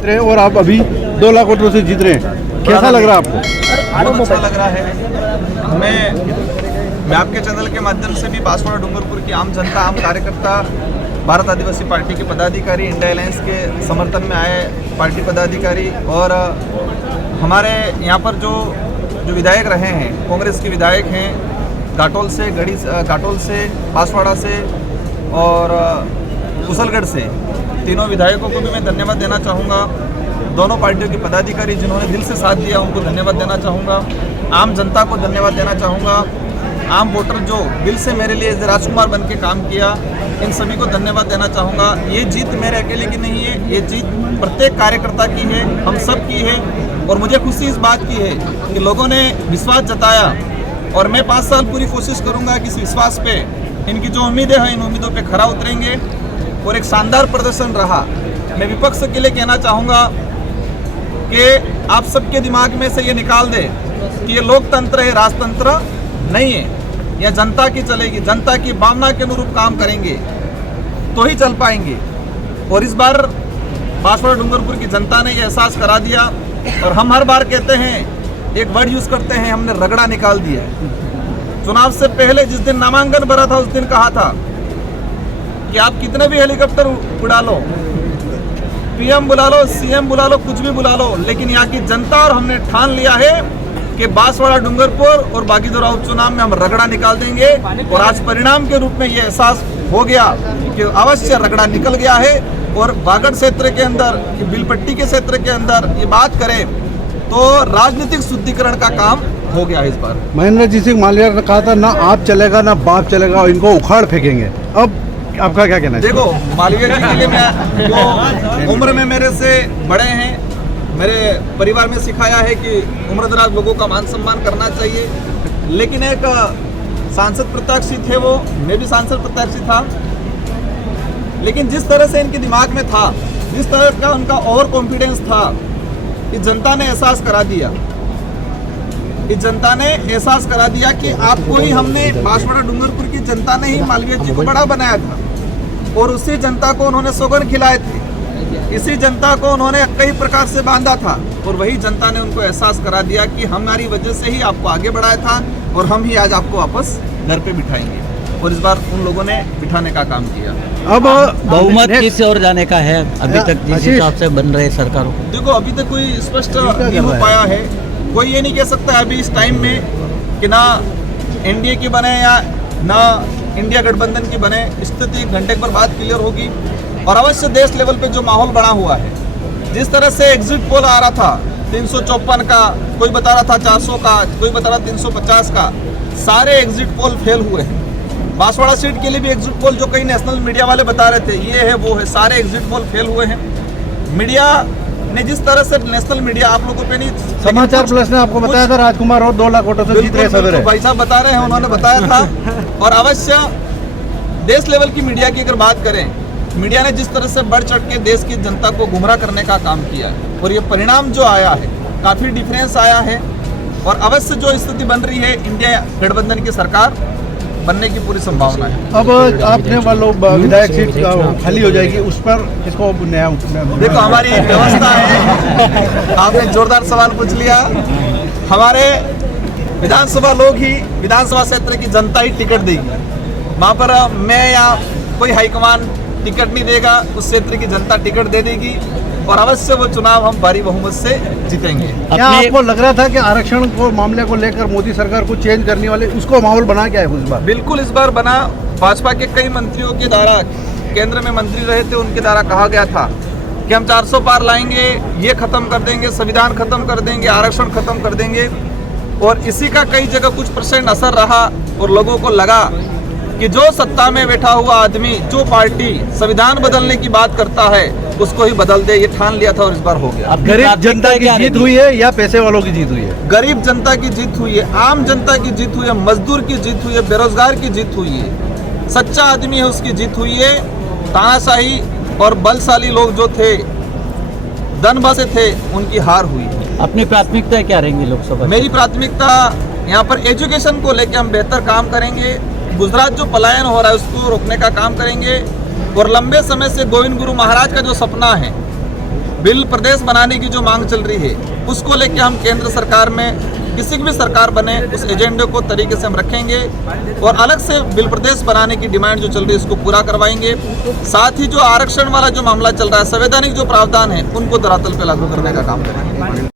जीत रहे हैं और आप अभी 2 लाख वोटों से जीत रहे हैं, कैसा लग रहा है आपको? बहुत अच्छा लग रहा है। मैं आपके चैनल के माध्यम से भी बांसवाड़ा डूंगरपुर की आम जनता, आम कार्यकर्ता, भारत आदिवासी पार्टी के पदाधिकारी, इंडिया अलायंस के समर्थन में आए पार्टी पदाधिकारी और हमारे यहाँ पर जो विधायक रहे हैं, कांग्रेस के विधायक हैं, घाटोल से, बांसवाड़ा से और कुशलगढ़ से, तीनों विधायकों को भी मैं धन्यवाद देना चाहूँगा। दोनों पार्टियों के पदाधिकारी जिन्होंने दिल से साथ दिया उनको धन्यवाद देना चाहूँगा। आम जनता को धन्यवाद देना चाहूँगा। आम वोटर जो दिल से मेरे लिए राजकुमार बन के काम किया, इन सभी को धन्यवाद देना चाहूँगा। ये जीत मेरे अकेले की नहीं है, ये जीत प्रत्येक कार्यकर्ता की है, हम सब की है। और मुझे खुशी इस बात की है कि लोगों ने विश्वास जताया और मैं 5 साल पूरी कोशिश करूँगा कि इस विश्वास पे, इनकी जो उम्मीदें हैं, इन उम्मीदों पे खरा उतरेंगे। और एक शानदार प्रदर्शन रहा। मैं विपक्ष के लिए कहना चाहूँगा कि आप सबके दिमाग में से ये निकाल दे कि ये लोकतंत्र है, राजतंत्र नहीं है। यह जनता की चलेगी, जनता की भावना के अनुरूप काम करेंगे तो ही चल पाएंगे। और इस बार बांसवाड़ा डूंगरपुर की जनता ने यह एहसास करा दिया। और हम हर बार कहते हैं, एक वर्ड यूज करते हैं, हमने रगड़ा निकाल दिया। चुनाव से पहले जिस दिन नामांकन भरा था उस दिन कहा था कि आप कितने भी हेलीकॉप्टर उड़ा लो, पीएम बुला लो, सीएम बुला लो, कुछ भी बुला लो, लेकिन यहाँ की जनता और हमने ठान लिया है कि बांसवाड़ा डूंगरपुर और बागीदोरा उपचुनाव में हम रगड़ा निकाल देंगे। और आज परिणाम के रूप में ये एहसास हो गया कि अवश्य रगड़ा निकल गया है। और बागड़ क्षेत्र के अंदर, बिलपट्टी के क्षेत्र के अंदर ये बात करें तो राजनीतिक शुद्धिकरण का काम हो गया है इस बार। महेंद्र सिंह मालविया ने कहा था ना आप चलेगा ना बाप चलेगा, इनको उखाड़ फेंकेंगे। अब आपका क्या कहना है? देखो, मालविया जी के लिए मैं, जो उम्र में मेरे से बड़े हैं, मेरे परिवार में सिखाया है कि उम्रदराज लोगों का मान सम्मान करना चाहिए। लेकिन एक सांसद प्रत्याशी थे वो, मैं भी सांसद प्रत्याशी था, लेकिन जिस तरह से इनके दिमाग में था, जिस तरह का उनका ओवर कॉन्फिडेंस था, इस जनता ने एहसास करा दिया। इस जनता ने एहसास करा दिया कि आपको ही हमने, बांसवाड़ा डूंगरपुर की जनता ने ही मालवीय जी को बड़ा बनाया था। और उसी जनता को उन्होंने सौगंध खिलाए थे, इसी जनता को उन्होंने कई प्रकार से बांधा था। और वही जनता ने उनको एहसास करा दिया कि हमारी वजह से ही आपको आगे बढ़ाया था और हम ही आज आपको वापस घर पे बिठाएंगे। और इस बार उन लोगों ने बिठाने का काम किया। अब बहुमत किस ओर जाने का है अभी तक जिस हिसाब से बन रहे सरकारों? देखो, अभी तक कोई स्पष्ट नहीं हो पाया है। कोई ये नहीं कह सकता अभी इस टाइम में कि ना एनडीए की बने या ना इंडिया गठबंधन की बने। स्थिति एक घंटे पर बाद क्लियर होगी। और अवश्य देश लेवल पे जो माहौल बना हुआ है, जिस तरह से एग्जिट पोल आ रहा था 354 का, कोई बता रहा था 400 का, कोई बता रहा 350 का, सारे एग्जिट पोल फेल हुए हैं। बांसवाड़ा सीट के लिए भी एग्जिट पोल जो कई नेशनल मीडिया वाले बता रहे थे ये है वो है, सारे एग्जिट पोल फेल हुए हैं। मीडिया ने जिस तरह से, नेशनल मीडिया आप लोगों पे नहीं, समाचार प्लस ने आपको बताया था राजकुमार और 2 लाख वोटों से जीत रहे सवेरे। भाई साहब बता रहे हैं, उन्होंने बताया था। और अवश्य देश लेवल की मीडिया की अगर बात करें, मीडिया ने जिस तरह से बढ़ चढ़ के देश की जनता को गुमराह करने का काम किया है और ये परिणाम जो आया है, काफ़ी डिफरेंस आया है। और अवश्य जो स्थिति बन रही है, इंडिया गठबंधन की सरकार बनने की पूरी संभावना है। अब आपने वालों विधायक सीट खाली हो जाएगी, उस पर इसको नया देखो, हमारी व्यवस्था है। आपने जोरदार सवाल पूछ लिया। हमारे विधानसभा लोग ही, विधानसभा क्षेत्र की जनता ही टिकट देगी। वहाँ पर मैं या कोई हाईकमान टिकट नहीं देगा, उस क्षेत्र की जनता टिकट दे देगी और अवश्य वो चुनाव हम भारी बहुमत से जीतेंगे। क्या आपको लग रहा था कि आरक्षण को मामले को लेकर मोदी सरकार को चेंज करने वाले, उसको माहौल बना क्या है इस बार? बिल्कुल इस बार बना। भाजपा के कई मंत्रियों के द्वारा, केंद्र में मंत्री रहे थे, उनके द्वारा कहा गया था कि हम 400 पार लाएंगे, ये खत्म कर देंगे, संविधान खत्म कर देंगे, आरक्षण खत्म कर देंगे। और इसी का कई जगह कुछ % असर रहा और लोगों को लगा कि जो सत्ता में बैठा हुआ आदमी, जो पार्टी संविधान बदलने की बात करता है, उसको ही बदल दे, ये ठान लिया था और इस बार हो गया। अब गरीब जनता की जीत हुई है या पैसे वालों की जीत हुई है? गरीब जनता की जीत हुई है, आम जनता की जीत हुई है, मजदूर की जीत हुई है, बेरोजगार की जीत हुई है, सच्चा आदमी है उसकी जीत हुई है। तानाशाही और बलशाली लोग जो थे, दनबसे थे, उनकी हार हुई है। अपनी प्राथमिकता क्या रहेंगी लोकसभा? मेरी प्राथमिकता यहाँ पर एजुकेशन को लेकर हम बेहतर काम करेंगे। गुजरात जो पलायन हो रहा है उसको रोकने का काम करेंगे। और लंबे समय से गोविंद गुरु महाराज का जो सपना है बिल प्रदेश बनाने की जो मांग चल रही है उसको लेकर हम केंद्र सरकार में किसी की भी सरकार बने उस एजेंडे को तरीके से हम रखेंगे और अलग से बिल प्रदेश बनाने की डिमांड जो चल रही है उसको पूरा करवाएंगे। साथ ही जो आरक्षण वाला जो मामला चल रहा है, संवैधानिक जो प्रावधान है उनको धरातल पे लागू करने का काम करेंगे।